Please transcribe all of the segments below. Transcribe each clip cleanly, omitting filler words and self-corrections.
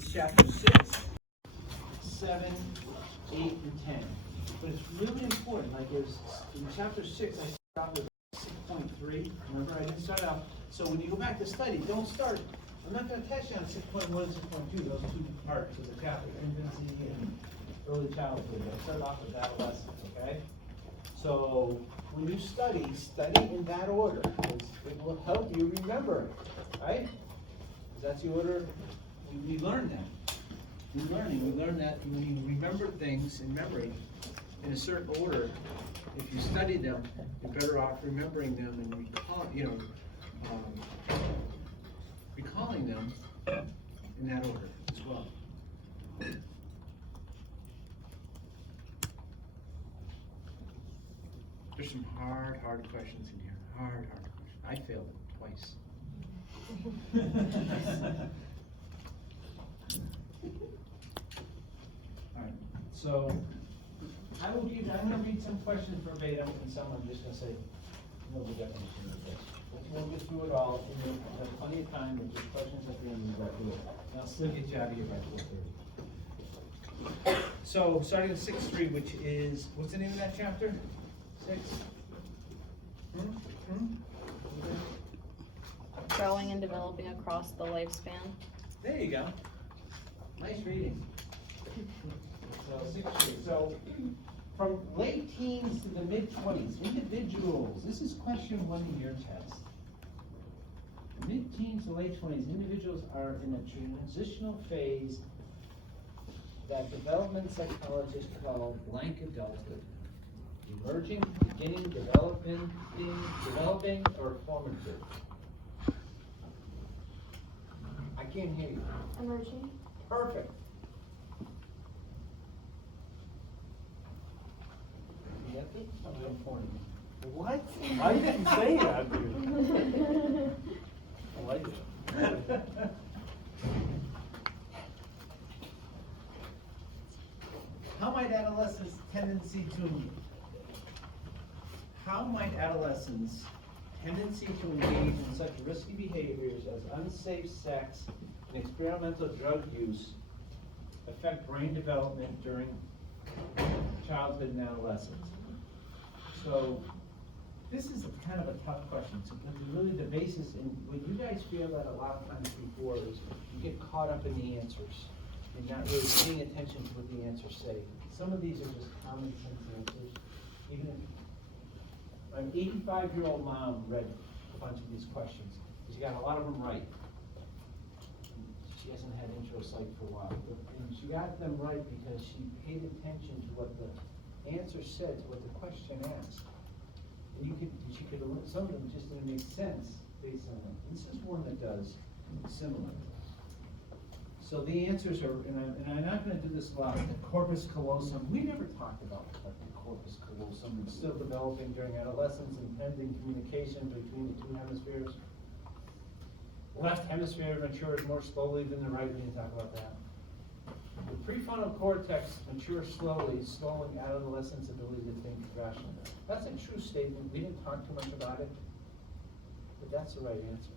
it's chapter 6, 7, 8, and 10. But it's really important, like in chapter 6, I started with 6.3. Remember, I didn't start out. So when you go back to study, don't start. I'm not going to test you on 6.1 and 6.2, those two parts of the chapter, infancy and early childhood. I start off with adolescence, okay? So when you study in that order, because it will help you remember, right? Because that's the order we learn that. We learn that when you remember things in memory in a certain order, if you study them, you're better off remembering them and recalling them in that order as well. There's some hard questions in here. Hard questions. I failed it twice. All right. So I'm going to read some questions verbatim, and some I'm just going to say, no, the definition of this. We'll get through it all. We'll have plenty of time. There's just questions at the end of that. And I'll still get you out of here by 4:30. So starting with 6.3, which is, what's the name of that chapter? 6? Growing and developing across the lifespan. There you go. Nice reading. So 6.3. So from late teens to the mid-20s, individuals, this is question 1 in your test. Mid-teens to late 20s, individuals are in a transitional phase that development psychologists call blank adulthood. Emerging, beginning, developing, or formative. I can't hear you. Emerging. Perfect. You get it? I'm important. What? I didn't say that, dude. I like it. How might adolescents' tendency to engage in such risky behaviors as unsafe sex and experimental drug use affect brain development during childhood and adolescence? So this is kind of a tough question. So really the basis in what you guys feel that a lot of times before is you get caught up in the answers and not really paying attention to what the answers say. Some of these are just common sense answers. Even if an 85-year-old mom read a bunch of these questions, she got a lot of them right. She hasn't had intro psych for a while, and she got them right because she paid attention to what the answer said, to what the question asked. And some of them just didn't make sense based on that. This is one that does similar. So the answers are, and I'm not going to do this a lot, the corpus callosum. We never talked about the corpus callosum. It's still developing during adolescence and pending communication between the two hemispheres. The left hemisphere matures more slowly than the right. We didn't talk about that. The prefrontal cortex matures slowly, slowing adolescents' ability to think rationally. That's a true statement. We didn't talk too much about it, but that's the right answer.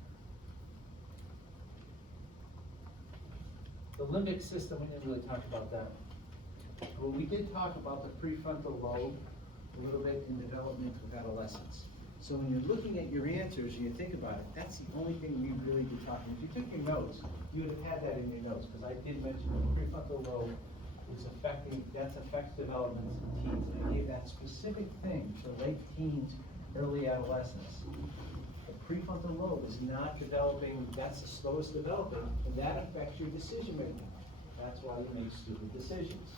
The limbic system, we didn't really talk about that. Well, we did talk about the prefrontal lobe a little bit in development with adolescence. So when you're looking at your answers and you think about it, that's the only thing we really did talk about. If you took your notes, you would have had that in your notes, because I did mention the prefrontal lobe affects development in teens. And I gave that specific thing for late teens, early adolescence. The prefrontal lobe is not developing, that's the slowest developing, and that affects your decision making. That's why you make stupid decisions.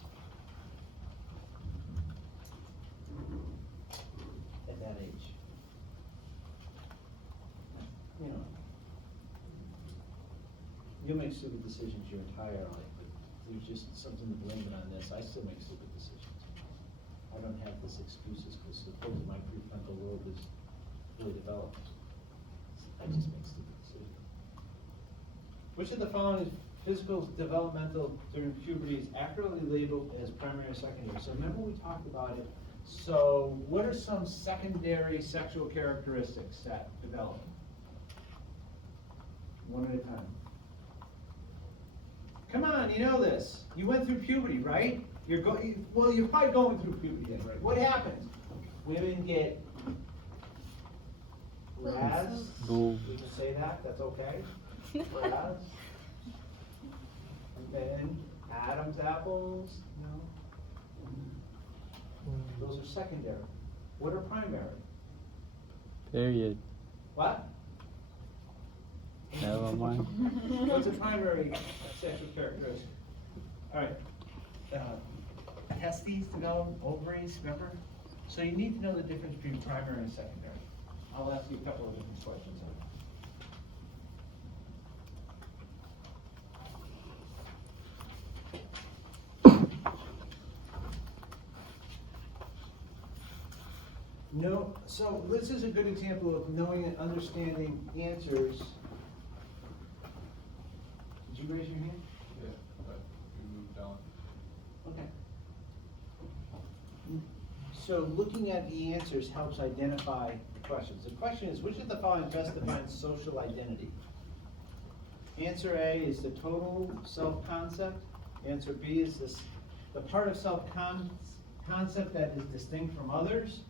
At that age. You know, you'll make stupid decisions your entire life, but there's just something to blame it on this. I still make stupid decisions. I don't have this excuses because suppose my prefrontal lobe is really developed. I just make stupid decisions. Which of the following physical developmental during puberty is accurately labeled as primary or secondary? So remember we talked about it. So what are some secondary sexual characteristics that develop? One at a time. Come on, you know this. You went through puberty, right? You're probably going through puberty then, right? What happens? Women get Raz. Boo. We can say that, that's okay. Raz. And then Adam's apples, no. Those are secondary. What are primary? Period. What? Never mind. What's a primary sexual characteristic? All right. Testes to go, ovaries, remember? So you need to know the difference between primary and secondary. I'll ask you a couple of different questions on it. No, so this is a good example of knowing and understanding answers. Did you raise your hand? Yeah, but you moved down. Okay. So looking at the answers helps identify the questions. The question is, which of the following best defines social identity? Answer A is the total self-concept. Answer B is the part of self-concept that is distinct from others.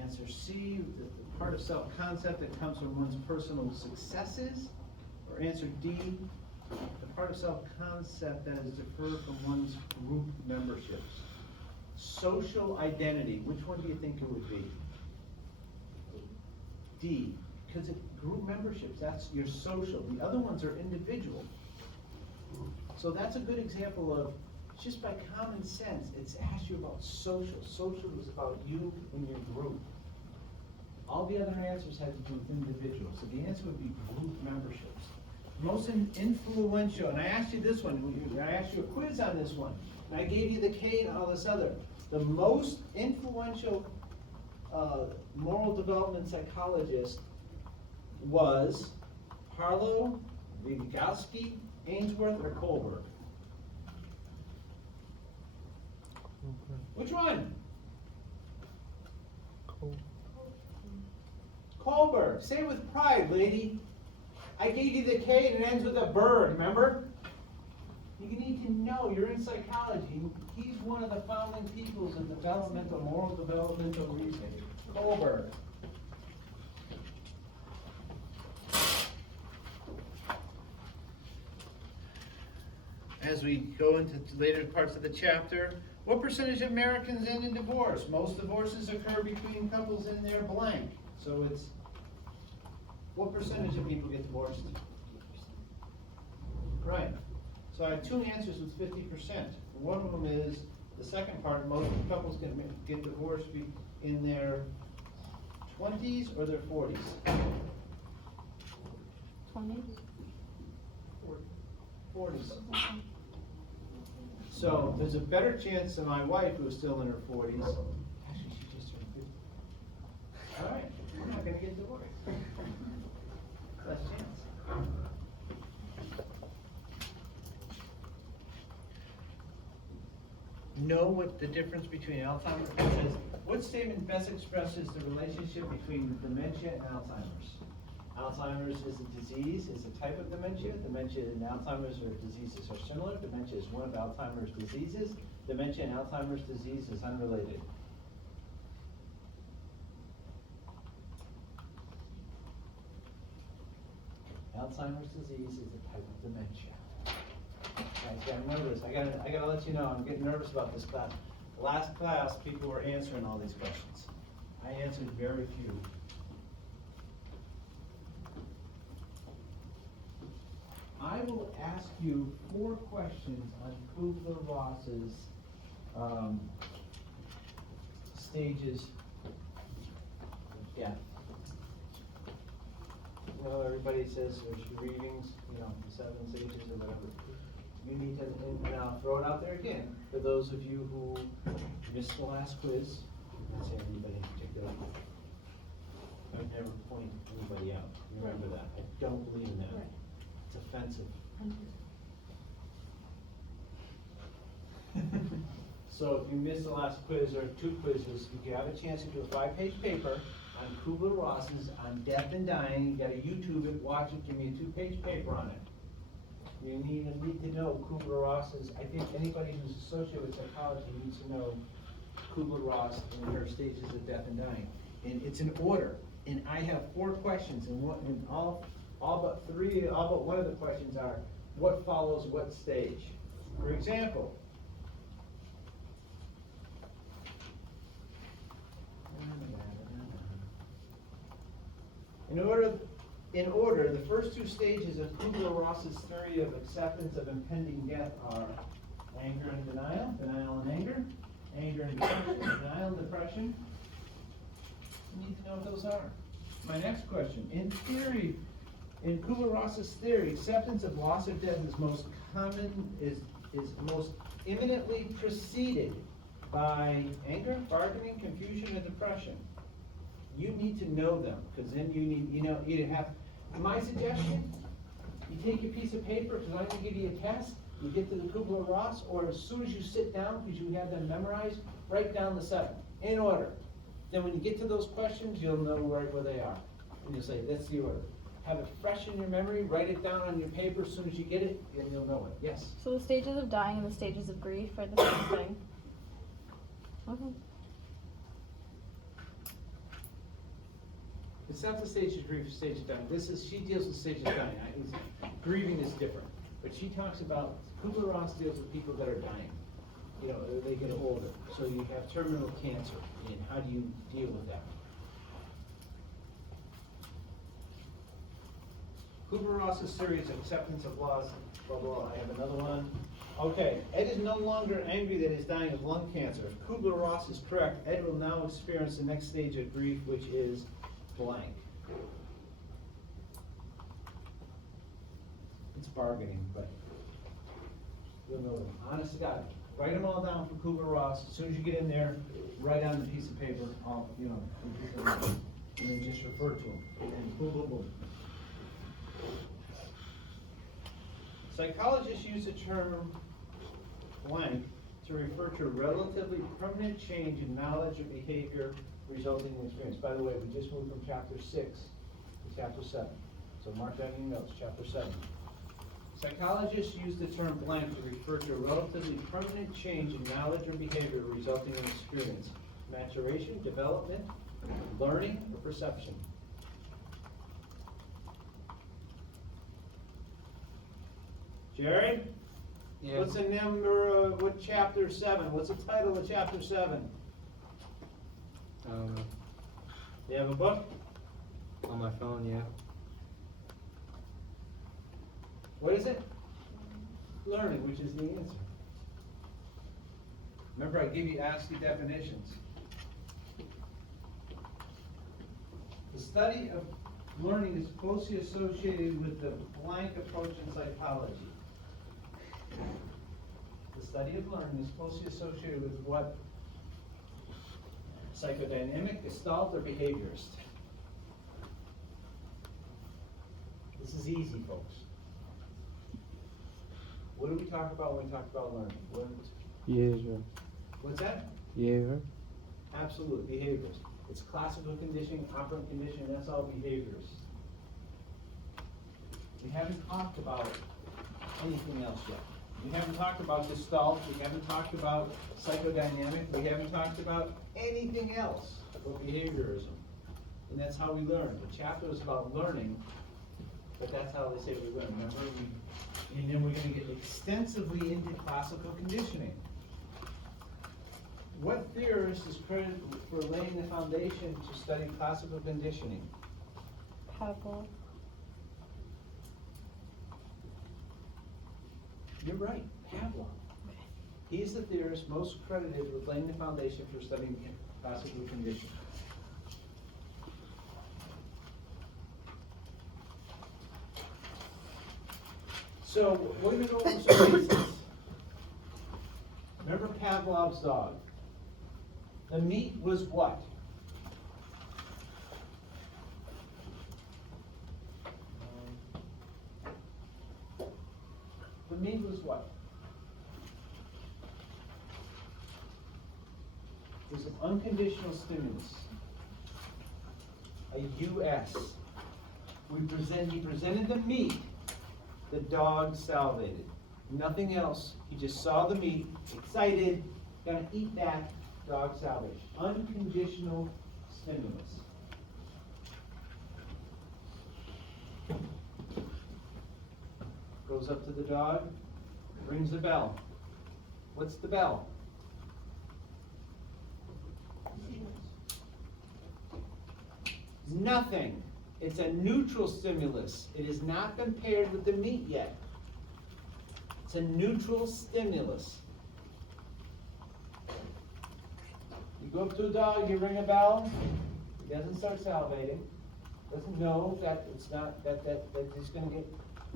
Answer C, the part of self-concept that comes from one's personal successes. Or answer D, the part of self-concept that is different from one's group memberships. Social identity, which one do you think it would be? D, because group memberships, that's your social. The other ones are individual. So that's a good example of, just by common sense, it's asked you about social. Social is about you and your group. All the other answers had to do with individuals. So the answer would be group memberships. Most influential, and I asked you this one, I asked you a quiz on this one, and I gave you the K and all this other. The most influential moral development psychologist was Harlow, Vygotsky, Ainsworth, or Kohlberg? Which one? Kohlberg. Say it with pride, lady. I gave you the K and it ends with a bird, remember? You need to know, you're in psychology. He's one of the founding peoples in moral developmental reasoning. Kohlberg. As we go into later parts of the chapter, what percentage of Americans end in divorce? Most divorces occur between couples in their blank. So it's, what percentage of people get divorced? Right. So I have two answers with 50%. One of them is, the second part, most couples can get divorced in their 20s or their 40s. 40s. So there's a better chance than my wife, who's still in her 40s. Actually, she just turned 50. All right, we're not going to get divorced. Less chance. Know what the difference between Alzheimer's is. What statement best expresses the relationship between dementia and Alzheimer's? Alzheimer's is a disease, is a type of dementia. Dementia and Alzheimer's diseases are similar. Dementia is one of Alzheimer's diseases. Dementia and Alzheimer's disease is unrelated. Alzheimer's disease is a type of dementia. Guys, I'm nervous. I gotta let you know, I'm getting nervous about this class. Last class, people were answering all these questions. I answered very few. I will ask you 4 questions on Kubler-Ross's stages of death. Well, everybody says there's readings, 7 stages or whatever. You need to, and I'll throw it out there again, for those of you who missed the last quiz, I didn't say anybody in particular. I would never point anybody out, remember that, I don't believe in that. It's offensive. So if you missed the last quiz or 2 quizzes, if you have a chance to do a 5-page paper on Kubler-Ross's on death and dying, you gotta YouTube it, watch it, give me a 2-page paper on it. You need to know Kubler-Ross's, I think anybody who's associated with psychology needs to know Kubler-Ross and her stages of death and dying. And it's in order, and I have 4 questions, and all but one of the questions are, what follows what stage? For example, in order, the first 2 stages of Kubler-Ross's theory of acceptance of impending death are anger and denial, denial and anger, anger and depression, denial and depression. You need to know what those are. My next question, in theory, in Kubler-Ross's theory, acceptance of loss or death is most imminently preceded by anger, bargaining, confusion, and depression. You need to know them, because then you have, my suggestion, you take your piece of paper, because I'm gonna give you a test, you get to the Kubler-Ross, or as soon as you sit down, because you have them memorized, write down the 7, in order. Then when you get to those questions, you'll know right where they are. And you'll say, that's the order. Have it fresh in your memory, write it down on your paper as soon as you get it, and you'll know it. Yes? So the stages of dying and the stages of grief are the same thing? Okay. It's not the stage of grief, stage of dying. She deals with stage of dying. Grieving is different. But she talks about, Kubler-Ross deals with people that are dying. They get older. So you have terminal cancer, and how do you deal with that? Kubler-Ross's series of acceptance of loss, blah, blah, blah. I have another one. Okay, Ed is no longer angry that he's dying of lung cancer. If Kubler-Ross is correct, Ed will now experience the next stage of grief, which is blank. It's bargaining, but you'll know them. Honest to God, write them all down for Kubler-Ross. As soon as you get in there, write on the piece of paper, and then just refer to them. And boom, boom, boom. Psychologists use the term blank to refer to a relatively permanent change in knowledge or behavior resulting in experience. By the way, we just moved from chapter 6 to chapter 7. So mark that in your notes, chapter 7. Psychologists use the term blank to refer to a relatively permanent change in knowledge or behavior resulting in experience, maturation, development, learning, or perception. Jared? Yeah. What's the number of, what chapter 7? What's the title of chapter 7? You have a book? On my phone, yeah. What is it? Learning, which is the answer. Remember, I gave you ASCII definitions. The study of learning is closely associated with the blank approach in psychology. The study of learning is closely associated with what? Psychodynamic, Gestalt, or behaviorist? This is easy, folks. What do we talk about when we talk about learning? Behavior. What's that? Behavior. Absolute behaviors. It's classical conditioning, operant conditioning, that's all behaviors. We haven't talked about anything else yet. We haven't talked about Gestalt, we haven't talked about psychodynamic, we haven't talked about anything else but behaviorism. And that's how we learn. The chapter is about learning, but that's how they say we learn. Remember, and then we're going to get extensively into classical conditioning. What theorist is credited for laying the foundation to study classical conditioning? Pavlov. You're right, Pavlov. He's the theorist most credited with laying the foundation for studying classical conditioning. So, we're going to go over some basics. Remember Pavlov's dog? The meat was what? The meat was what? It was an unconditional stimulus. A US. He presented the meat the dog salivated. Nothing else. He just saw the meat, excited, gonna eat that, dog salivate. Unconditional stimulus. Goes up to the dog, rings the bell. What's the bell? Nothing. It's a neutral stimulus. It has not been paired with the meat yet. It's a neutral stimulus. You go up to a dog, you ring a bell, he doesn't start salivating, doesn't know that it's not, that he's gonna get,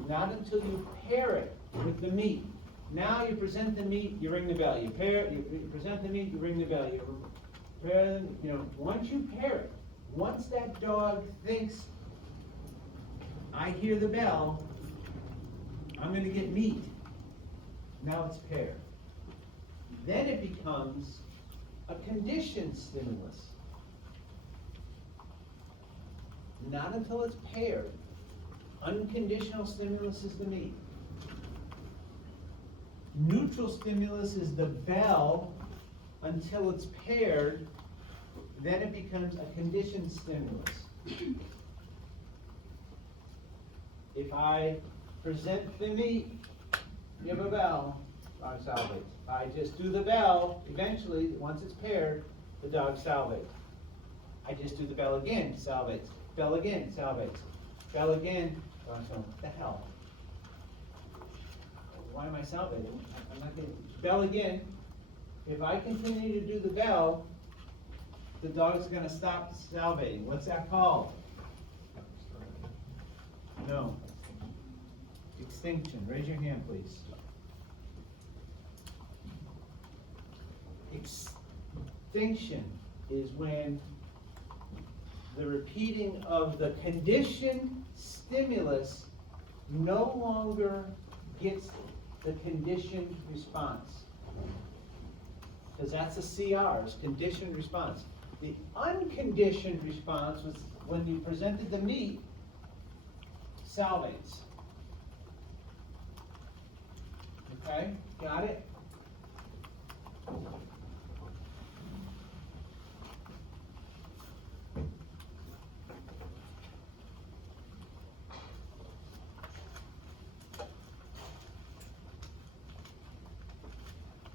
not until you pair it with the meat. Now you present the meat, you ring the bell. You pair it, you present the meat, you ring the bell. You pair them, once you pair it, once that dog thinks, I hear the bell, I'm gonna get meat. Now it's paired. Then it becomes a conditioned stimulus. Not until it's paired. Unconditional stimulus is the meat. Neutral stimulus is the bell until it's paired, then it becomes a conditioned stimulus. If I present the meat, give a bell, dog salivates. I just do the bell, eventually, once it's paired, the dog salivates. I just do the bell again, salivates. Bell again, salivates. Bell again, dog salivates. What the hell? Why am I salivating? I'm not getting, bell again. If I continue to do the bell, the dog's gonna stop salivating. What's that called? No. Extinction. Raise your hand, please. Extinction is when the repeating of the conditioned stimulus no longer gets the conditioned response. Because that's a CR, is conditioned response. The unconditioned response was when you presented the meat, salivates. Okay, got it?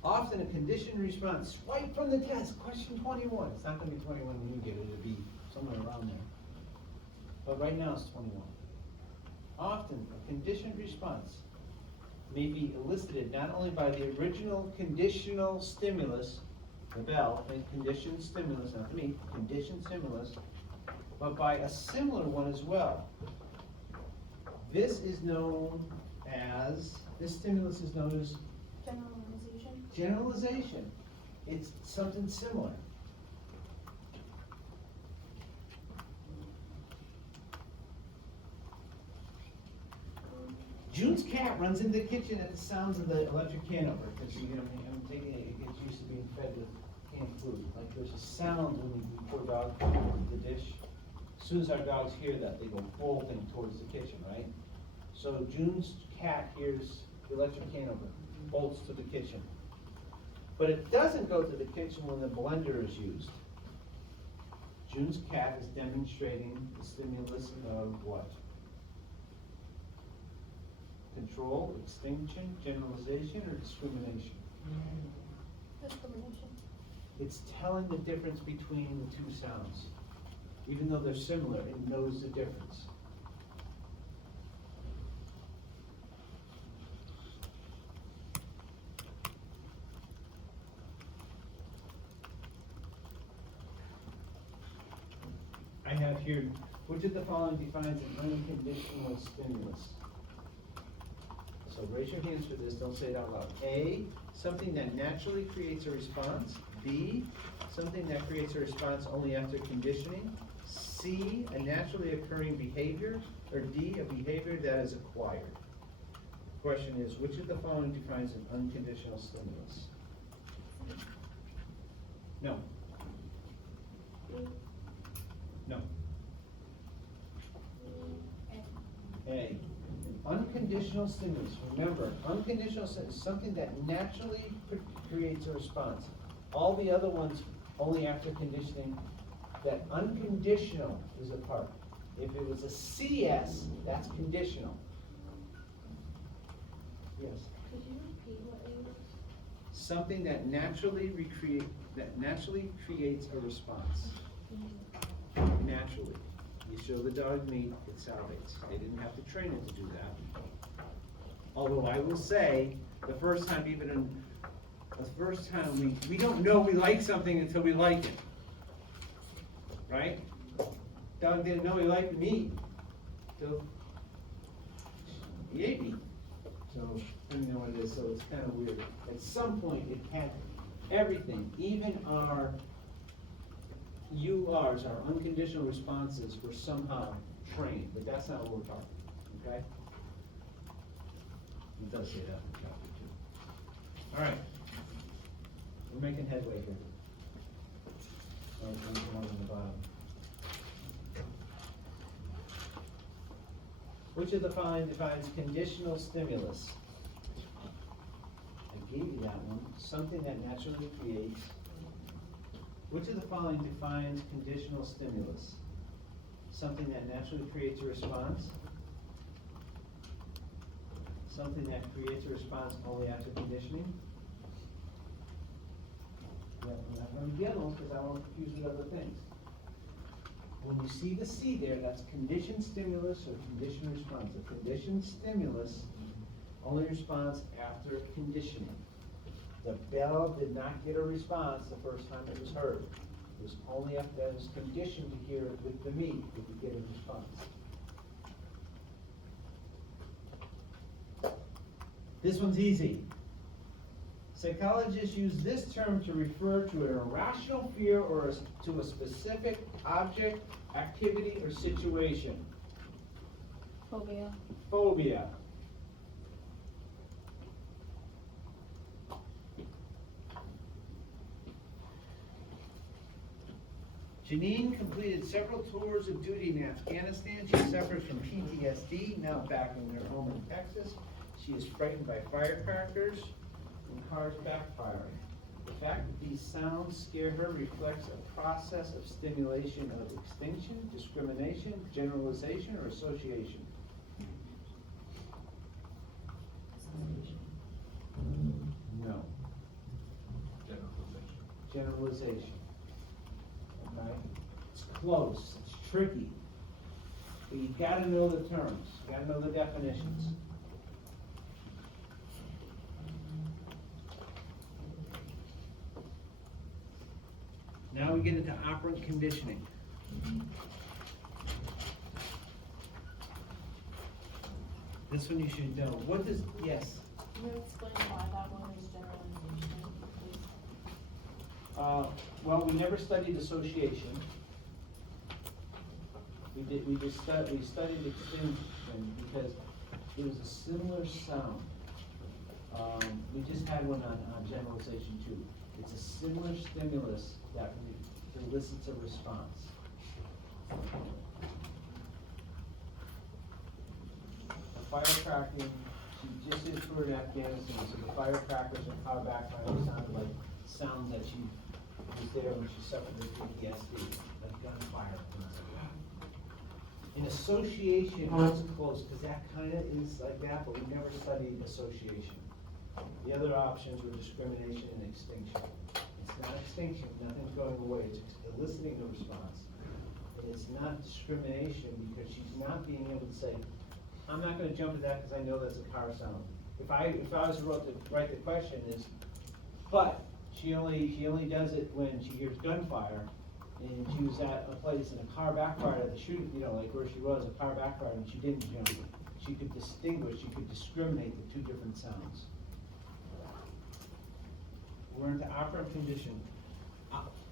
Often a conditioned response, right from the test, question 21. It's not going to be 21 when you get it, it'll be somewhere around there. But right now it's 21. Often a conditioned response may be elicited not only by the original conditional stimulus, the bell, and conditioned stimulus, not the meat, conditioned stimulus, but by a similar one as well. This stimulus is known as generalization. It's something similar. June's cat runs into the kitchen and it sounds of the electric can over because I'm thinking it gets used to being fed with canned food. Like there's a sound when we pour dog food into the dish. As soon as our dogs hear that, they go bolting towards the kitchen, right? So June's cat hears the electric can over, bolts to the kitchen. But it doesn't go to the kitchen when the blender is used. June's cat is demonstrating the stimulus of what? Control, extinction, generalization, or discrimination? Discrimination. It's telling the difference between the two sounds. Even though they're similar, it knows the difference. I have here, which of the following defines an unconditional stimulus? So raise your hands for this, don't say it out loud. A, something that naturally creates a response. B, something that creates a response only after conditioning. C, a naturally occurring behavior. Or D, a behavior that is acquired. The question is, which of the following defines an unconditional stimulus? No. No. A. An unconditional unconditional stimulus, remember, unconditional stimulus is something that naturally creates a response. All the other ones, only after conditioning, that unconditional is a part. If it was a CS, that's conditional. Yes? Could you repeat what you? Something that naturally creates a response. Naturally. You show the dog meat, it salivates. They didn't have to train it to do that. Although I will say, the first time we don't know we like something until we like it. Right? Dog didn't know he liked meat till he ate meat. So, I don't know what it is, so it's kind of weird. At some point, it had everything, even our URs, our unconditional responses, were somehow trained, but that's not what we're talking, okay? It does say that in chapter 2. All right. We're making headway here. All right, there's one on the bottom. Which of the following defines conditional stimulus? I gave you that one. Something that naturally creates. Which of the following defines conditional stimulus? Something that naturally creates a response. Something that creates a response only after conditioning. Yeah, I'm not going to get them because I won't confuse with other things. When you see the C there, that's conditioned stimulus or conditioned response. A conditioned stimulus only responds after conditioning. The bell did not get a response the first time it was heard. It was only after it was conditioned to hear it with the meat did we get a response. This one's easy. Psychologists use this term to refer to an irrational fear or to a specific object, activity, or situation. Phobia. Phobia. Janine completed several tours of duty in Afghanistan. She suffers from PTSD, now back in their home in Texas. She is frightened by firecrackers and cars backfiring. The fact that these sounds scare her reflects a process of stimulation of extinction, discrimination, generalization, or association. No. Generalization. Generalization. Okay? It's close, it's tricky. But you gotta know the terms, you gotta know the definitions. Now we get into operant conditioning. This one you should know. What does, yes? Can you explain why that one is generalization, please? Well, we never studied association. We studied extinction because it was a similar sound. We just had one on generalization too. It's a similar stimulus that elicits a response. A firecracking, she just did tour in Afghanistan, so the firecrackers and car backfire sounded like sounds that she was there when she suffered with PTSD, like gunfire. In association, it's close, because that kind of is like that, but we never studied association. The other options were discrimination and extinction. It's not extinction, nothing's going away, it's eliciting a response. And it's not discrimination because she's not being able to say, I'm not gonna jump to that because I know that's a car sound. If I was to write the question is, but she only does it when she hears gunfire, and she was at a place and a car backfired at the shooting, like where she was, a car backfired and she didn't jump. She could distinguish, she could discriminate the two different sounds. We're into operant condition.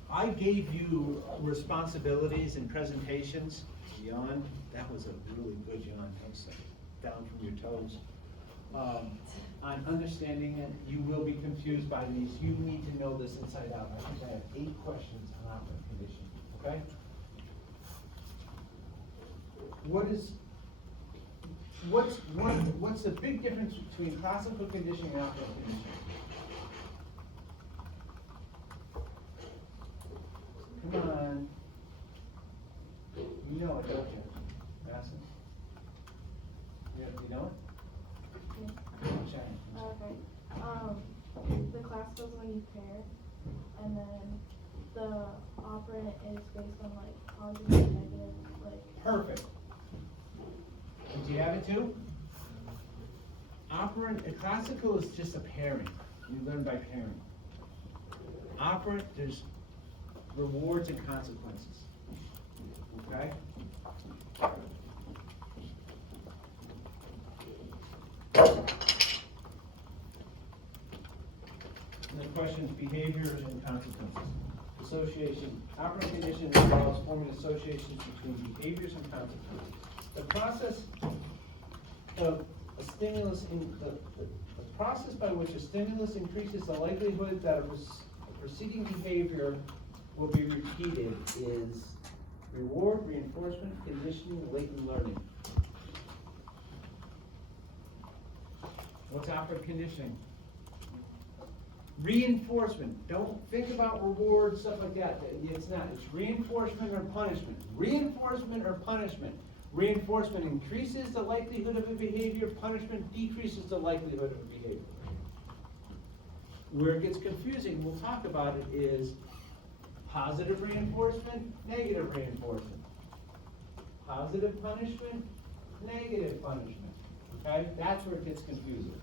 I gave you responsibilities and presentations. Yawn, that was a really good yawn. That was down from your toes. On understanding it, you will be confused by these. You need to know this inside out. I think I have 8 questions on operant condition, okay? What is what's the big difference between classical conditioning and operant conditioning? Come on. You know it, don't you? Madison? You know it? Shine. Okay. The classical is when you pair, and then the operant is based on like positive and negative, like. Perfect. Do you have it too? Operant, classical is just a pairing. You learn by pairing. Operant, there's rewards and consequences. Okay? And the question is behaviors and consequences. Association. Operant condition involves forming associations between behaviors and consequences. The process of a stimulus the process by which a stimulus increases the likelihood that a preceding behavior will be repeated is reward, reinforcement, conditioning, latent learning. What's operant conditioning? Reinforcement. Don't think about reward, stuff like that. It's not. It's reinforcement or punishment. Reinforcement or punishment. Reinforcement increases the likelihood of a behavior. Punishment decreases the likelihood of a behavior. Where it gets confusing, we'll talk about it, is positive reinforcement, negative reinforcement. Positive punishment, negative punishment. Okay? That's where it gets confusing.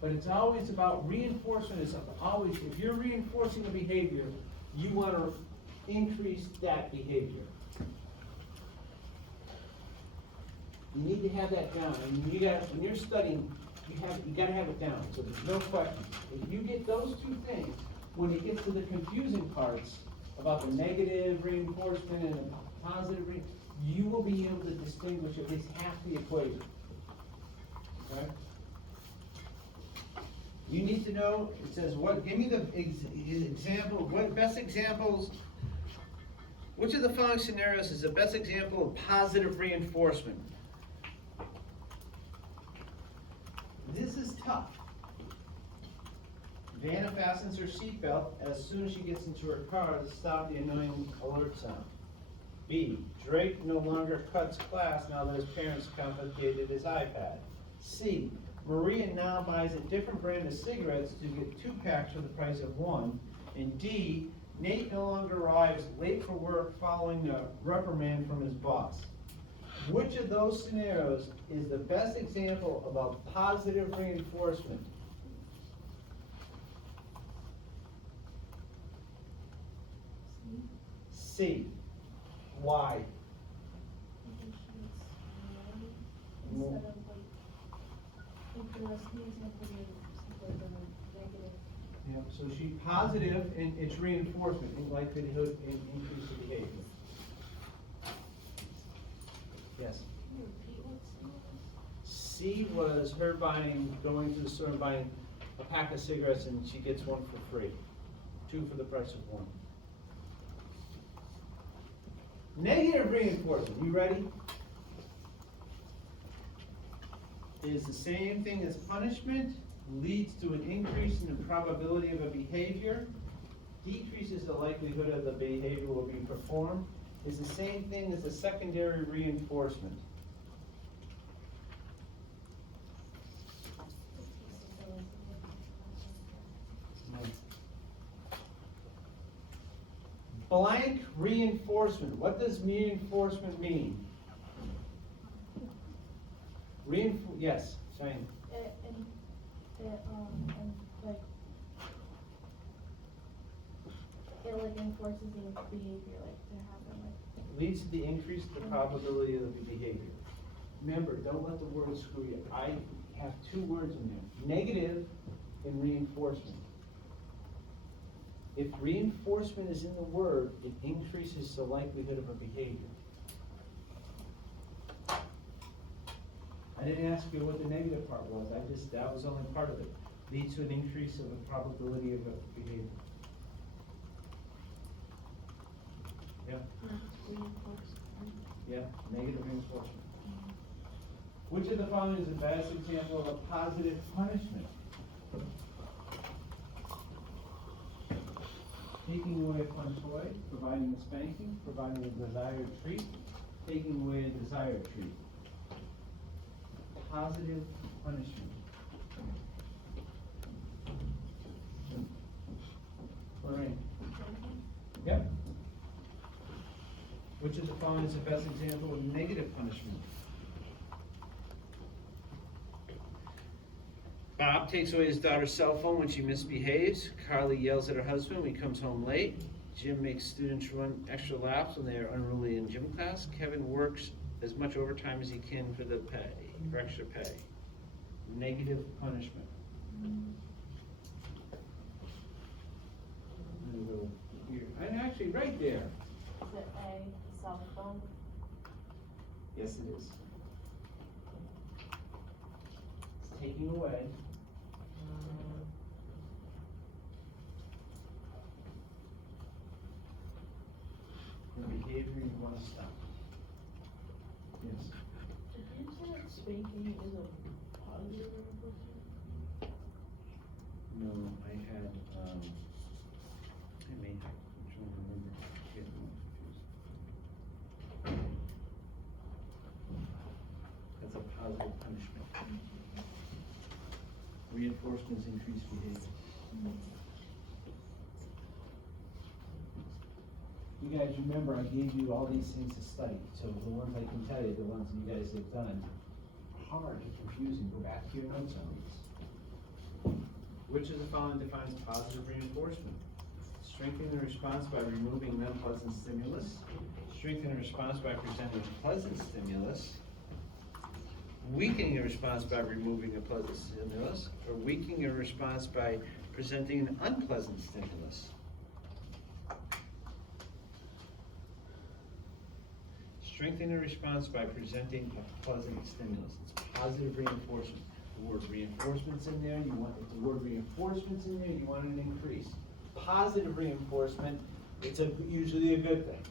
But it's always about reinforcement is always, if you're reinforcing a behavior, you want to increase that behavior. You need to have that down. And you got, when you're studying, you got to have it down. So there's no question. If you get those two things, when it gets to the confusing parts about the negative reinforcement and the positive you will be able to distinguish at least half the equation. Okay? You need to know, it says, what, give me the example, what best examples, which of the following scenarios is the best example of positive reinforcement? This is tough. Vanna fastens her seatbelt as soon as she gets into her car to stop the annoying alert sound. B, Drake no longer cuts class now that his parents confiscated his iPad. C, Maria now buys a different brand of cigarettes to get 2 packs for the price of 1. And D, Nate no longer arrives late for work following a reprimand from his boss. Which of those scenarios is the best example of a positive reinforcement? C. Why? Instead of like, if the rest of the example is like the negative. Yeah, so she positive and it's reinforcement in likelihood and increase of behavior. Yes. Can you repeat what C was her going to the store and buying a pack of cigarettes and she gets 1 for free. 2 for the price of 1. Negative reinforcement, you ready? Is the same thing as punishment, leads to an increase in the probability of a behavior, decreases the likelihood of the behavior will be performed, is the same thing as the secondary reinforcement. Blank reinforcement. What does reinforcement mean? Yes, Shane. It like enforces the behavior like to happen like. Leads to the increase in the probability of the behavior. Remember, don't let the words screw you. I have 2 words in there. Negative and reinforcement. If reinforcement is in the word, it increases the likelihood of a behavior. I didn't ask you what the negative part was. That was only part of it. Leads to an increase of the probability of a behavior. Yeah. Yeah, negative reinforcement. Which of the following is the best example of a positive punishment? Taking away a fun toy, providing a spanking, providing a desired treat, taking away a desired treat. Positive punishment. Lorraine? Yep. Which of the following is the best example of negative punishment? Bob takes away his daughter's cell phone when she misbehaves. Carly yells at her husband when he comes home late. Jim makes students run extra laps when they are unruly in gym class. Kevin works as much overtime as he can for the pay, for extra pay. Negative punishment. And go here. And actually, right there. Is it A, cell phone? Yes, it is. It's taking away. The behavior you want to stop. Yes. Did you say that spanking is a positive reinforcement? No, I had, I may have, I'm trying to remember. Get them confused. That's a positive punishment. Reinforcements increase behavior. You guys remember, I gave you all these things to study, so the ones I can tell you, the ones you guys have done, hard and confusing, go back to your notes on these. Which of the following defines positive reinforcement? Strengthening the response by removing an unpleasant stimulus, strengthening the response by presenting a pleasant stimulus, weakening the response by removing a pleasant stimulus, or weakening a response by presenting an unpleasant stimulus. Strengthening the response by presenting a pleasant stimulus. It's positive reinforcement. The word reinforcement's in there, if the word reinforcement's in there, you want an increase. Positive reinforcement, it's usually a good thing.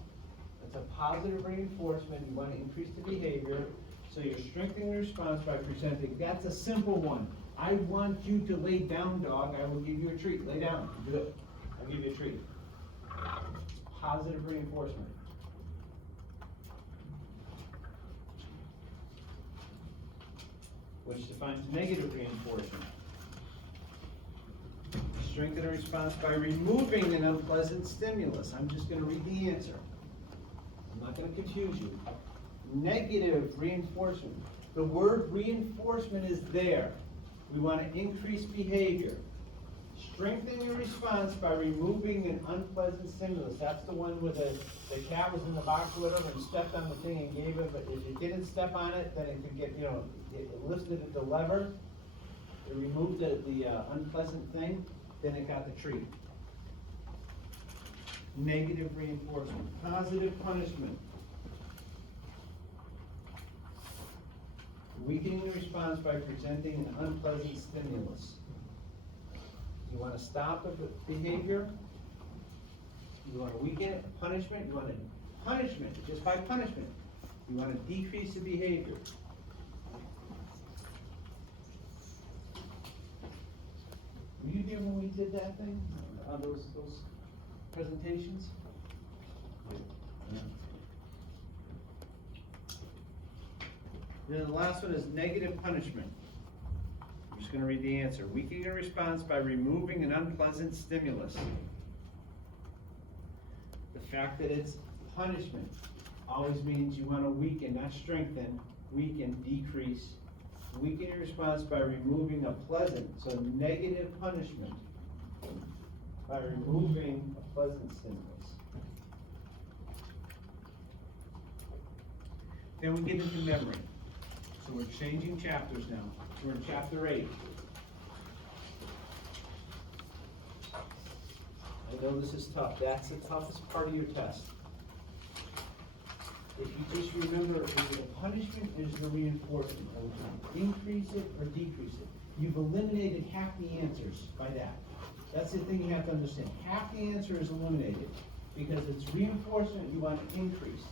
It's a positive reinforcement, you want to increase the behavior, so you're strengthening the response by presenting. That's a simple one. I want you to lay down, dog, I will give you a treat. Lay down, good. I'll give you a treat. Positive reinforcement. Which defines negative reinforcement. Strengthen a response by removing an unpleasant stimulus. I'm just gonna read the answer. I'm not gonna confuse you. Negative reinforcement. The word reinforcement is there. We wanna increase behavior. Strengthen your response by removing an unpleasant stimulus. That's the one where the cat was in the box or whatever and stepped on the thing and gave it, but if you didn't step on it, then it could get, it lifted the lever, it removed the unpleasant thing, then it got the treat. Negative reinforcement. Positive punishment. Weakening the response by presenting an unpleasant stimulus. You want to stop the behavior? You want to weaken it? Punishment? You want to punishment, just by punishment. You want to decrease the behavior. Were you there when we did that thing, those presentations? Yeah. Then the last one is negative punishment. I'm just gonna read the answer. Weakening a response by removing an unpleasant stimulus. The fact that it's punishment always means you wanna weaken, not strengthen, weaken, decrease. Weaken your response by removing a pleasant, so negative punishment, by removing a pleasant stimulus. Then we get into memory. So we're changing chapters now. We're in chapter 8. I know this is tough. That's the toughest part of your test. If you just remember, is it a punishment or is it a reinforcement? Increase it or decrease it? You've eliminated half the answers by that. That's the thing you have to understand. Half the answer is eliminated. Because it's reinforcement, you want to increase.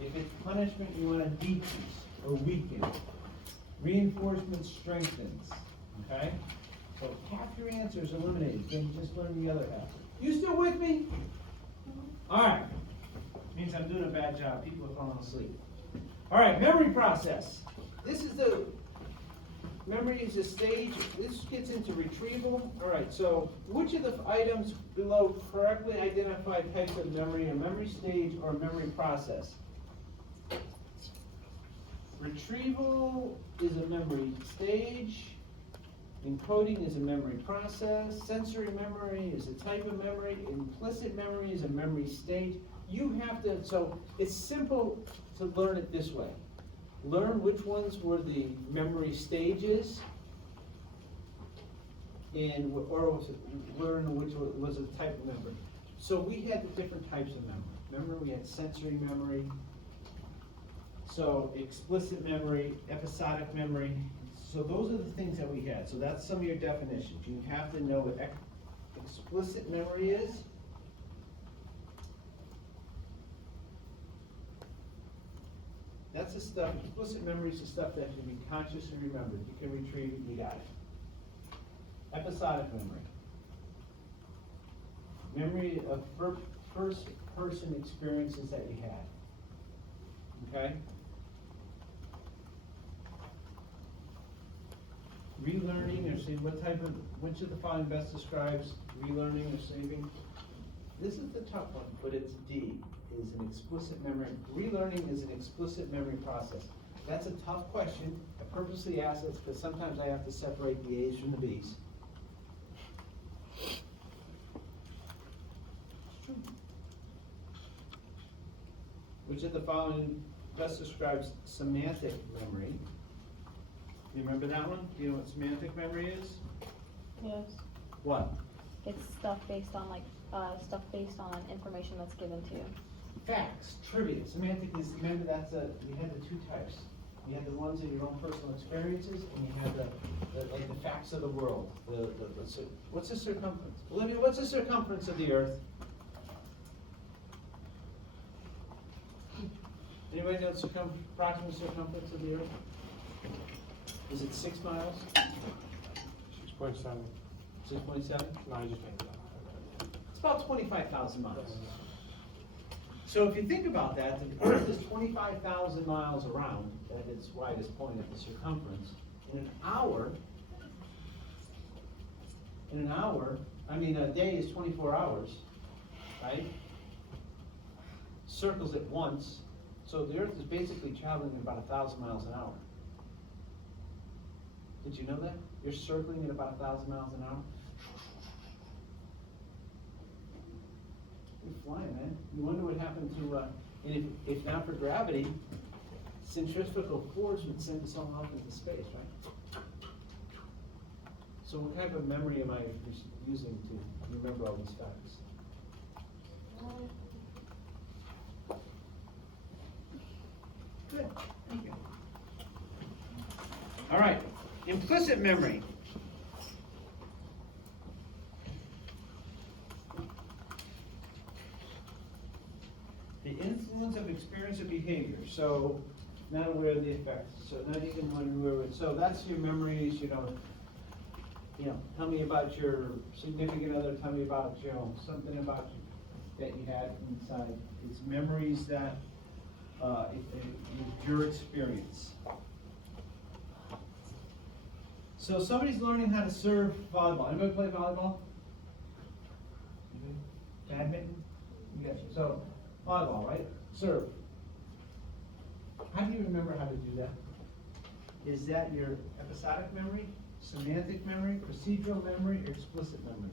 If it's punishment, you want to decrease or weaken. Reinforcement strengthens, okay? So half your answer is eliminated, then you just learn the other half. You still with me? All right. Means I'm doing a bad job, people are falling asleep. All right, memory process. This is the, memory is a stage, this gets into retrieval. All right, so which of the items below correctly identify types of memory, a memory stage or a memory process? Retrieval is a memory stage. Encoding is a memory process. Sensory memory is a type of memory. Implicit memory is a memory state. You have to, so it's simple to learn it this way. Learn which ones were the memory stages, and or learn which was a type of memory. So we had the different types of memory. Remember, we had sensory memory. So explicit memory, episodic memory. So those are the things that we had. So that's some of your definitions. You have to know what explicit memory is. That's the stuff, explicit memory is the stuff that can be consciously remembered. You can retrieve it, you got it. Episodic memory. Memory of first person experiences that you had. Okay? Relearning or saving, which of the following best describes relearning or saving? This is the tough one, but it's D, is an explicit memory. Relearning is an explicit memory process. That's a tough question. I purposely ask it because sometimes I have to separate the A's from the B's. Which of the following best describes semantic memory? You remember that one? Do you know what semantic memory is? Yes. What? It's stuff based on information that's given to you. Facts, trivia. Semantic is, remember we had the two types. You had the ones in your own personal experiences, and you had like the facts of the world. What's the circumference? Olivia, what's the circumference of the Earth? Anybody know the approximate circumference of the Earth? Is it 6 miles? 6.7. 6.7? No, I just made that up. It's about 25,000 miles. So if you think about that, the Earth is 25,000 miles around at its widest point at the circumference. In an hour, a day is 24 hours, right? Circles it once, so the Earth is basically traveling at about 1,000 miles an hour. Did you know that? You're circling at about 1,000 miles an hour? You're flying, man. You wonder what happened to, and if not for gravity, centrifugal force would send us all off into space, right? So what type of memory am I using to remember all these facts? Good, thank you. All right, implicit memory. The influence of experience or behavior. So, not aware of the effects. So, not even aware of. So that's your memories. Tell me about your significant other. Tell me about something about you that you had inside. It's memories that your experience. So somebody's learning how to serve volleyball. Anybody play volleyball? Badminton? You got you. So volleyball, right? Serve. How do you remember how to do that? Is that your episodic memory, semantic memory, procedural memory, or explicit memory?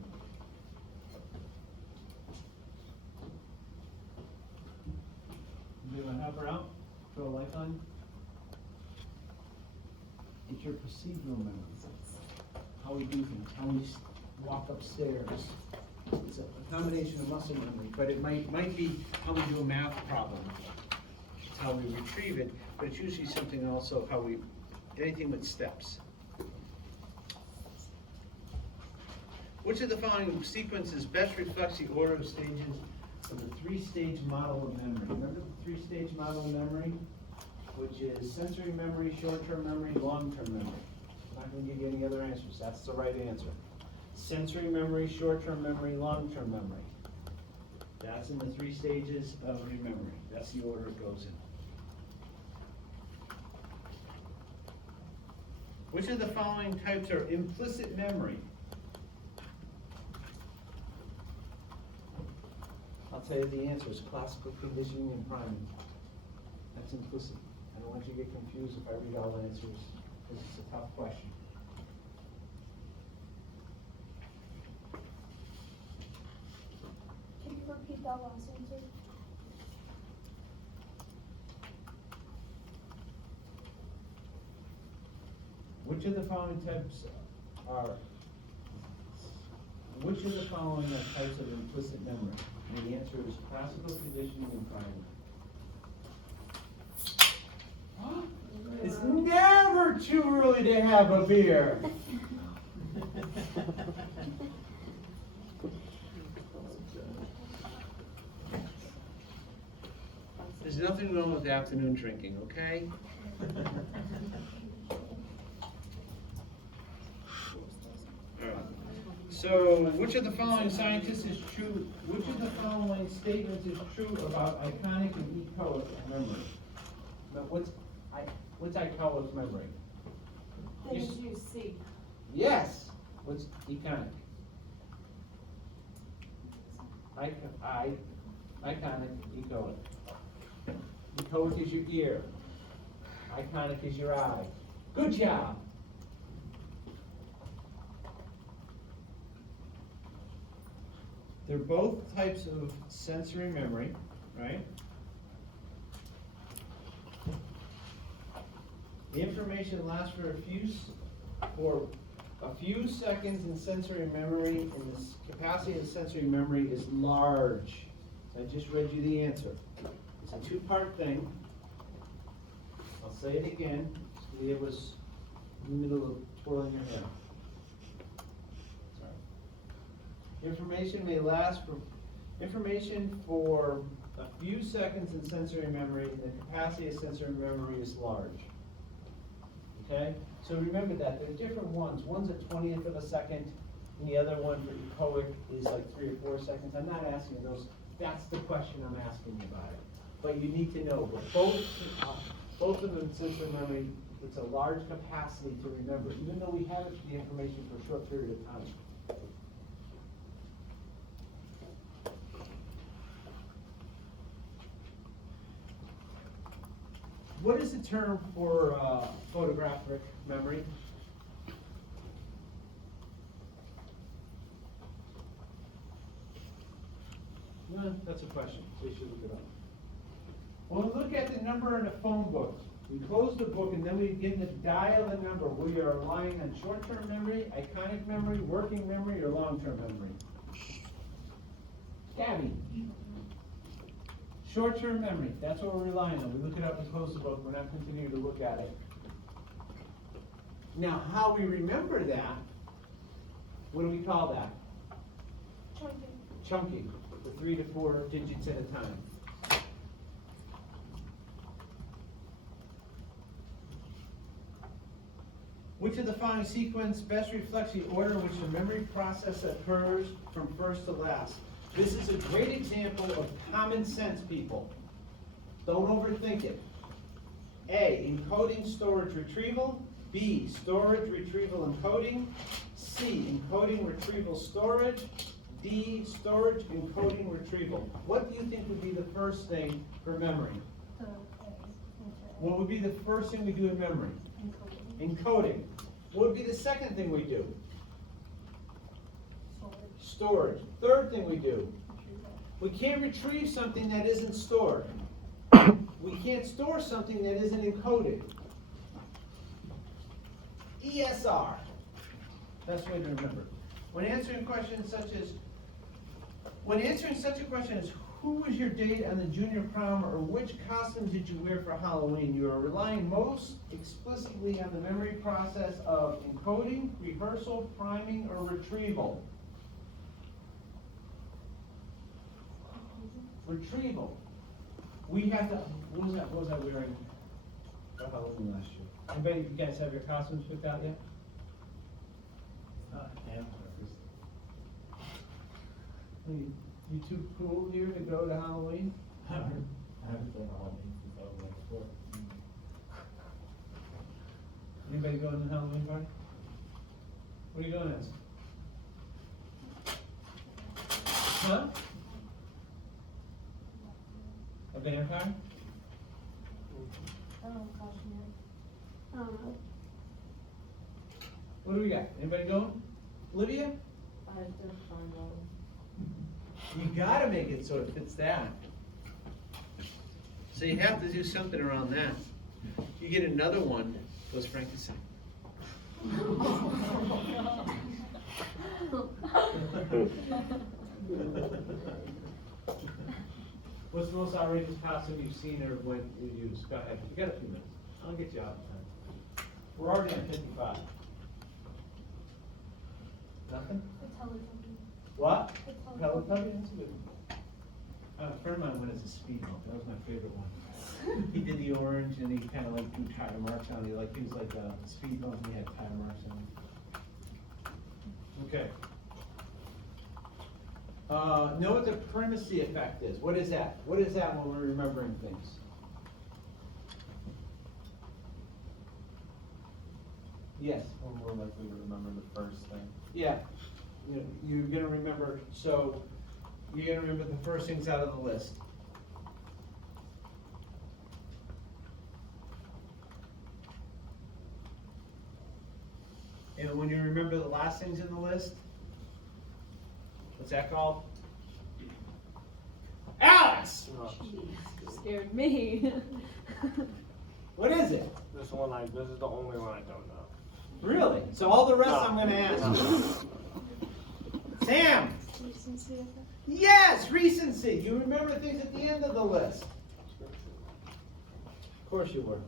You want to help her out? Throw a light on? It's your procedural memory. How we do things, how we walk upstairs. It's a combination of muscle memory, but it might be how we do a math problem. It's how we retrieve it, but it's usually something also how we, anything with steps. Which of the following sequences best reflects the order of stages of the 3-stage model of memory? Remember the 3-stage model of memory? which is sensory memory, short-term memory, long-term memory. I'm not gonna give you any other answers, that's the right answer. Sensory memory, short-term memory, long-term memory. That's in the 3 stages of rememory. That's the order it goes in. Which of the following types are implicit memory? I'll tell you the answer is classical conditioning and priming. That's implicit. I don't want you to get confused if I read all the answers, because it's a tough question. Can you repeat that last answer? Which of the following types are, which of the following are types of implicit memory? And the answer is classical conditioning and priming. It's never too early to have a beer. There's nothing wrong with afternoon drinking, okay? So, which of the following scientists is true, which of the following statements is true about iconic and echoic memory? Now, what's echoic memory? Things you see. Yes. What's iconic? Iconic, echoic. Echoic is your ear. Iconic is your eye. Good job. They're both types of sensory memory, right? The information lasts for a few seconds in sensory memory, and the capacity of sensory memory is large. I just read you the answer. It's a 2-part thing. I'll say it again. It was in the middle of twirling your hair. Sorry. Information for a few seconds in sensory memory, and the capacity of sensory memory is large. Okay? So remember that, there are different ones. One's a 20th of a second, and the other one for echoic is like 3 or 4 seconds. I'm not asking those, that's the question I'm asking you about it. But you need to know, but both of them sensory memory, it's a large capacity to remember, even though we have the information for a short period of time. What is the term for photographic memory? Well, that's a question, so you should look it up. When we look at the number in a phone book, we close the book and then we begin to dial the number. We are relying on short-term memory, iconic memory, working memory, or long-term memory. Gabby? Short-term memory, that's what we're relying on. We look it up and close the book, we're not continuing to look at it. Now, how we remember that, what do we call that? Chunking. Chunking, the 3 to 4 digits at a time. Which of the following sequence best reflects the order in which the memory process occurs from first to last? This is a great example of common sense, people. Don't overthink it. A, encoding, storage, retrieval. B, storage, retrieval, encoding. C, encoding, retrieval, storage. D, storage, encoding, retrieval. What do you think would be the first thing for memory? What would be the first thing we do in memory? Encoding. What would be the second thing we do? Storage. Third thing we do? We can't retrieve something that isn't stored. We can't store something that isn't encoded. ESR. Best way to remember. When answering questions such a question as who was your date on the junior prom, or which costume did you wear for Halloween, you are relying most explicitly on the memory process of encoding, rehearsal, priming, or retrieval. Retrieval. We have to, what was I wearing for Halloween last year. Anybody, you guys have your costumes picked out yet? You too cool here to go to Halloween? I haven't done Halloween since I was like 4. Anybody going to the Halloween party? What are you going as? Huh? A vampire? Oh, gosh, I don't know. What do we got? Anybody going? Olivia? I just find out. You gotta make it so it fits that. So you have to do something around that. You get another one, goes Frankenstein. What's the most outrageous costume you've seen or when you used? Go ahead, you got a few minutes. I'll get you out in time. We're already on 55. Nothing? The Teletubby. What? The Teletubby, Teletubby. that's a good one. A friend of mine went as a speed bump, that was my favorite one. He did the orange and he kind of like drew tire marks on it, he was like a speed bump and he had tire marks on it. Okay. Know what the primacy effect is. What is that? What is that when we're remembering things? Yes. We're more likely to remember the first thing. Yeah. You're gonna remember, so you're gonna remember the first things out of the list. And when you remember the last things in the list, what's that called? Alex! Scared me. What is it? This is the only one I don't know. Really? So all the rest No. I'm gonna ask you. Sam! Recency effect. Yes, recency. You remember things at the end of the list. Of course you were.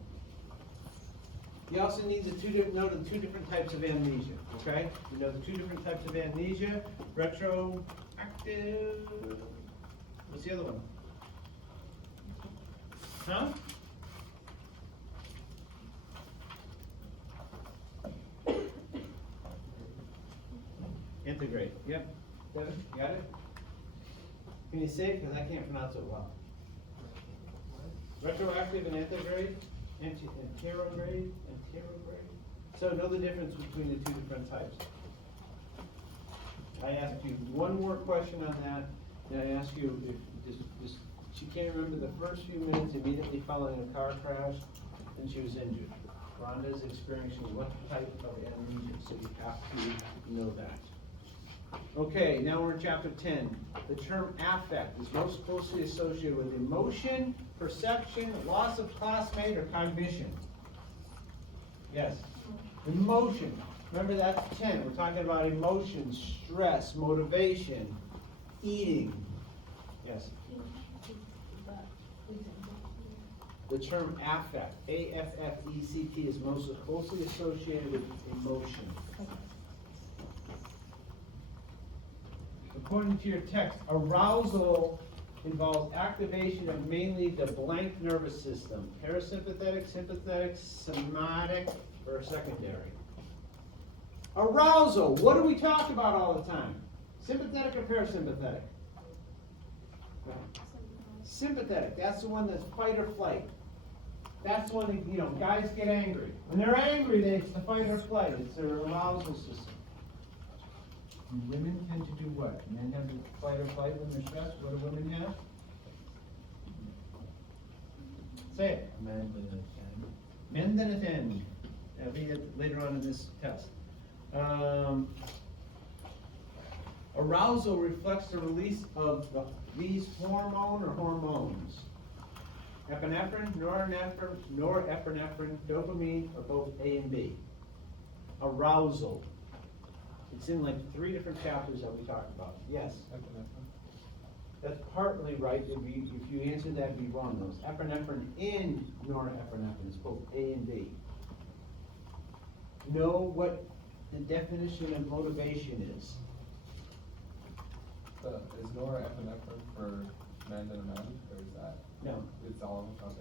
You also need to know the two different types of amnesia, okay? You know the two different types of amnesia, retroactive, what's the other one? Huh? Integrate, yep. Devin, you got it? Can you say it, because I can't pronounce it well. Retroactive and antegrade, anterograde. So know the difference between the two different types. I asked you one more question on that, and I asked you if just she can't remember the first few minutes immediately following a car crash, and she was injured. Rhonda's experiencing what type of amnesia, so you have to know that. Okay, now we're in chapter 10. The term affect is most closely associated with emotion, perception, loss of classmate, or cognition. Yes. Emotion. Remember that's 10. We're talking about emotion, stress, motivation, eating. Yes. The term affect, A-F-F-E-C-T, is most closely associated with emotion. According to your text, arousal involves activation of mainly the blank nervous system, parasympathetic, sympathetic, somatic, or secondary. Arousal, what do we talk about all the time? Sympathetic or parasympathetic? Sympathetic, that's the one that's fight or flight. That's when, guys get angry. When they're angry, it's the fight or flight, it's their arousal system. And women tend to do what? Men have the fight or flight when they're stressed. What do women have? Say it. Men than a 10. Men than a 10. That'll be it later on in this test. Arousal reflects the release of these hormone or hormones. Epinephrine, norepinephrine, dopamine, or both A and B. Arousal. It's in like 3 different chapters that we talked about. Yes? That's partly right. If you answered that, it'd be wrong. Those epinephrine and norepinephrine is both A and B. Know what the definition of motivation is. Is norepinephrine for men and men, or is that? No. It's all of them?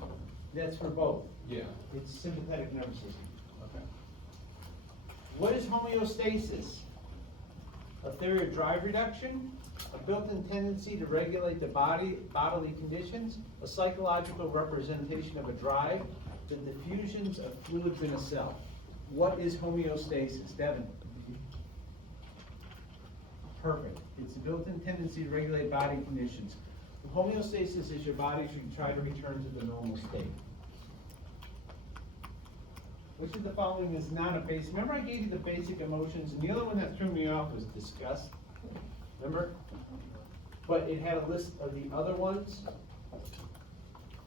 Okay. That's for both. Yeah. It's sympathetic nervous system. Okay. What is homeostasis? A theory of drive reduction, a built-in tendency to regulate the bodily conditions, a psychological representation of a drive, the diffusions of fluids in a cell. What is homeostasis? Devin? Perfect. It's a built-in tendency to regulate body conditions. Homeostasis is your body should try to return to the normal state. Which of the following is not a basic? Remember I gave you the basic emotions, and the other one that threw me off was disgust. Remember? But it had a list of the other ones.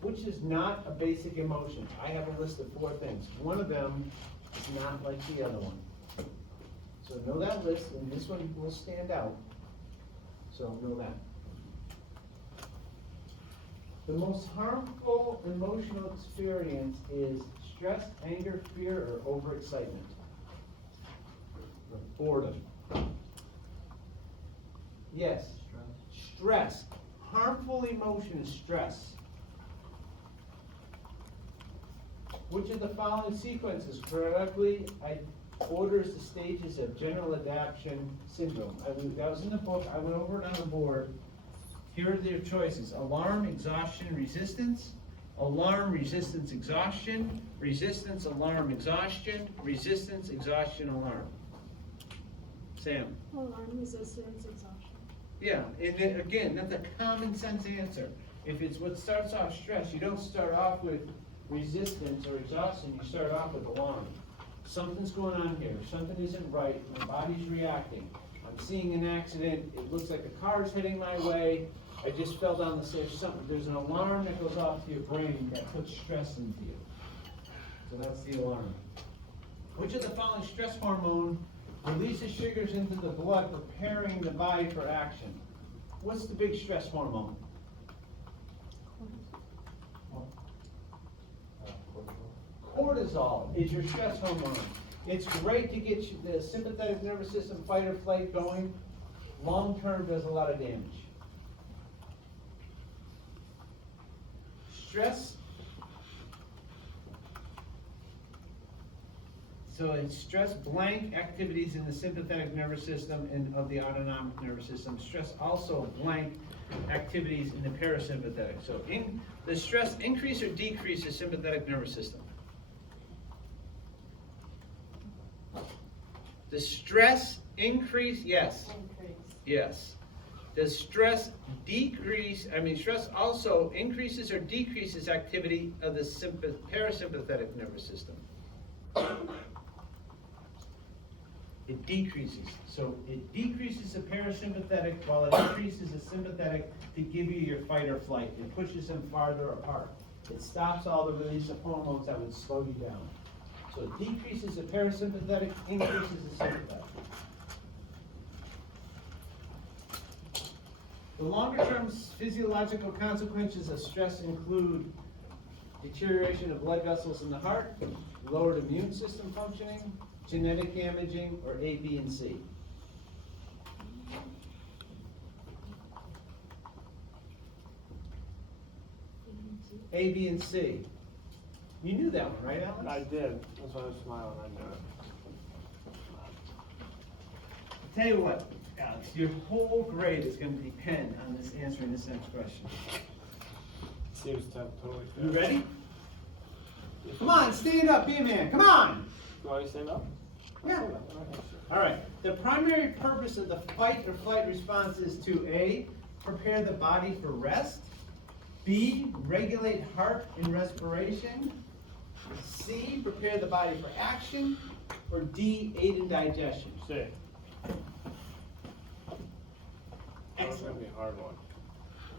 Which is not a basic emotion? I have a list of 4 things. One of them is not like the other one. So know that list, and this one will stand out. So know that. The most harmful emotional experience is stress, anger, fear, or overexcitement. Or boredom. Yes. Stress. Harmful emotion is stress. Which of the following sequences correctly orders the stages of general adaptation syndrome? That was in the book. I went over it on the board. Here are their choices: alarm, exhaustion, resistance, alarm, resistance, exhaustion, resistance, alarm, exhaustion, resistance, exhaustion, alarm. Sam? Alarm resistance exhaustion. Yeah, and then, again, that's a common sense answer. If it's what starts off stress, you don't start off with resistance or exhaustion, you start off with alarm. Something's going on here, something isn't right, my body's reacting. I'm seeing an accident, it looks like a car's heading my way, I just fell down the stairs, something, there's an alarm that goes off to your brain that puts stress into you. So that's the alarm. Which of the following stress hormone releases sugars into the blood, preparing the body for action? What's the big stress hormone? Cortisol is your stress hormone. It's great to get the sympathetic nervous system fight or flight going. Long term does a lot of damage. Stress. So it's stress blank activities in the sympathetic nervous system and of the autonomic nervous system. Stress also blank activities in the parasympathetic. So the stress increase or decrease the sympathetic nervous system? Does stress increase? Yes. Increase. Yes. Does stress decrease, stress also increases or decreases activity of the parasympathetic nervous system? It decreases. So it decreases the parasympathetic while it increases the sympathetic to give you your fight or flight. It pushes them farther apart. It stops all the release of hormones that would slow you down. So it decreases the parasympathetic, increases the sympathetic. The longer-term physiological consequences of stress include deterioration of blood vessels in the heart, lowered immune system functioning, genetic damaging, or A, B, and C. A, B, and C. You knew that one, right, Alex? I did, that's why I was smiling, I knew it. Tell you what, Alex, your whole grade is going to depend on this answering this next question. Seems totally fair. You ready? Come on, stand up, be a man. Come on. Do I stand up? Yeah. Okay. All right. The primary purpose of the fight or flight response is to A, prepare the body for rest. B, regulate heart and respiration. C, prepare the body for action. Or D, aid in digestion. See. That's gonna Excellent. be a hard one.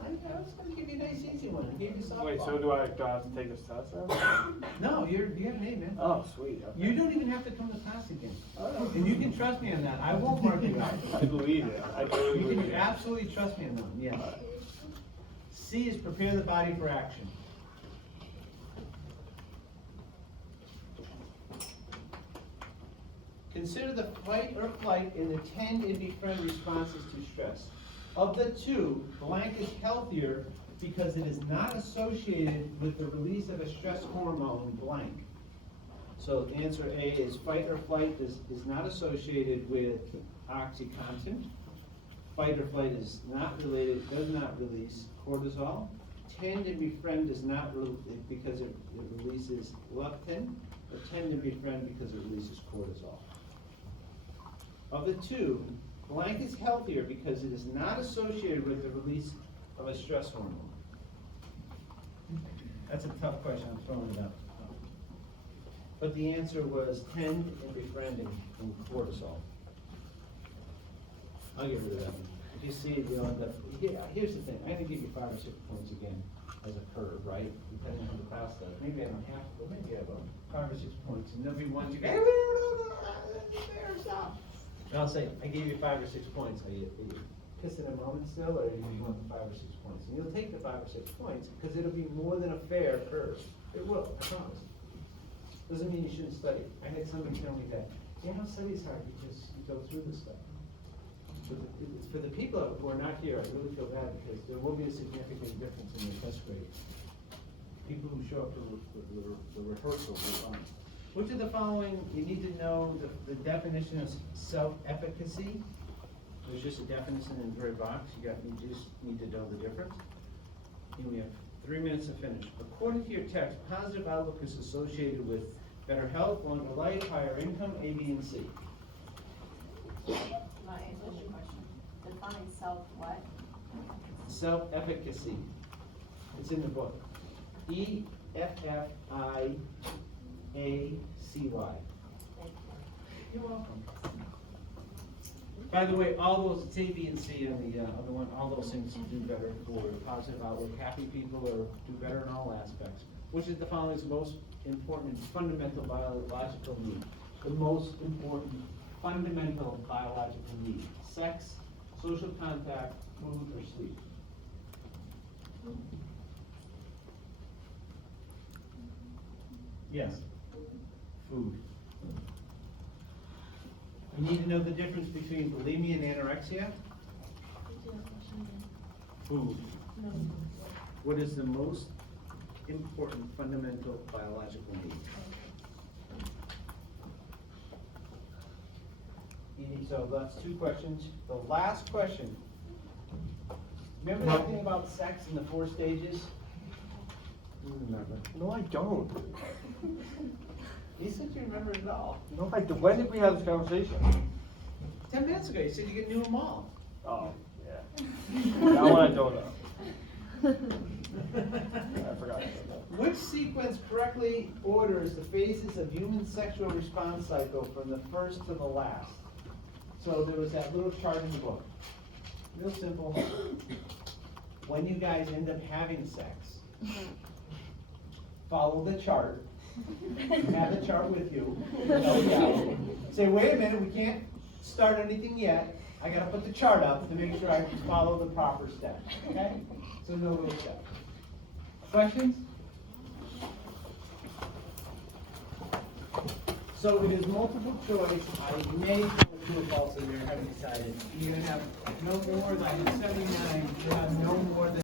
I was going to give you a nice easy one. I gave you softball. Wait, so do I have to take this test now? No, you have an A, man. Oh, sweet, okay. You don't even have to come to class again. And you can trust me on that. I won't mark you out. I believe it, I do You believe can it. absolutely trust me on that one, yes. C is prepare the body for action. Consider the fight or flight and the tend and befriend responses to stress. Of the two, blank is healthier because it is not associated with the release of a stress hormone blank. So answer A is fight or flight is not associated with OxyContin. Fight or flight is not related, does not release cortisol. Tend and befriend is not because it releases leptin, or tend and befriend because it releases cortisol. Of the two, blank is healthier because it is not associated with the release of a stress hormone. That's a tough question, I'm throwing it out. But the answer was tend and befriending and cortisol. I'll get rid of that one. If you see, you know, here's the thing, I'm gonna give you 5 or 6 points again as a curve, right? Depending on the class does. Maybe I don't have to, but maybe I will. 5 or 6 points, and there'll be ones you go, and I'll say, I gave you 5 or 6 points. Are you pissing a moment still, or do you want the 5 or 6 points? And you'll take the 5 or 6 points, because it'll be more than a fair curve. It will, I promise. Doesn't mean you shouldn't study. I had somebody tell me that, yeah, study's hard because you go through this stuff. For the people who are not here, I really feel bad because there will be a significant difference in your test grade. People who show up to the rehearsal will find. Which of the following, you need to know the definition of self-efficacy. There's just a definition in the very box. You just need to know the difference. And we have 3 minutes to finish. According to your text, positive outlook is associated with better health, longer life, higher income, A, B, and C. My answer to your question. Define self what? Self-efficacy. It's in the book. E-F-F-I-A-C-Y. You're welcome. By the way, all those, it's A, B, and C on the other one, all those things do better for positive outlook. Happy people do better in all aspects. Which is the following is most important and fundamental biological need? The most important fundamental biological need. Sex, social contact, food, or sleep. Yes. Food. You need to know the difference between bulimia and anorexia. Food. What is the most important fundamental biological need? So that's 2 questions. The last question. Remember that thing about sex in the 4 stages? You remember. No, I don't. You said you remembered it all. No, I don't. When did we have this conversation? 10 minutes ago, you said you knew them all. Oh, yeah. That one I don't know. I forgot. Which sequence correctly orders the phases of human sexual response cycle from the first to the last? So there was that little chart in the book. Real simple. When you guys end up having sex, follow the chart. Have the chart with you. Say, wait a minute, we can't start anything yet. I gotta put the chart up to make sure I follow the proper steps, okay? So know those steps. Questions? So it is multiple choice. I may do a false here, I haven't decided. You're gonna have no more than 79, you have no more than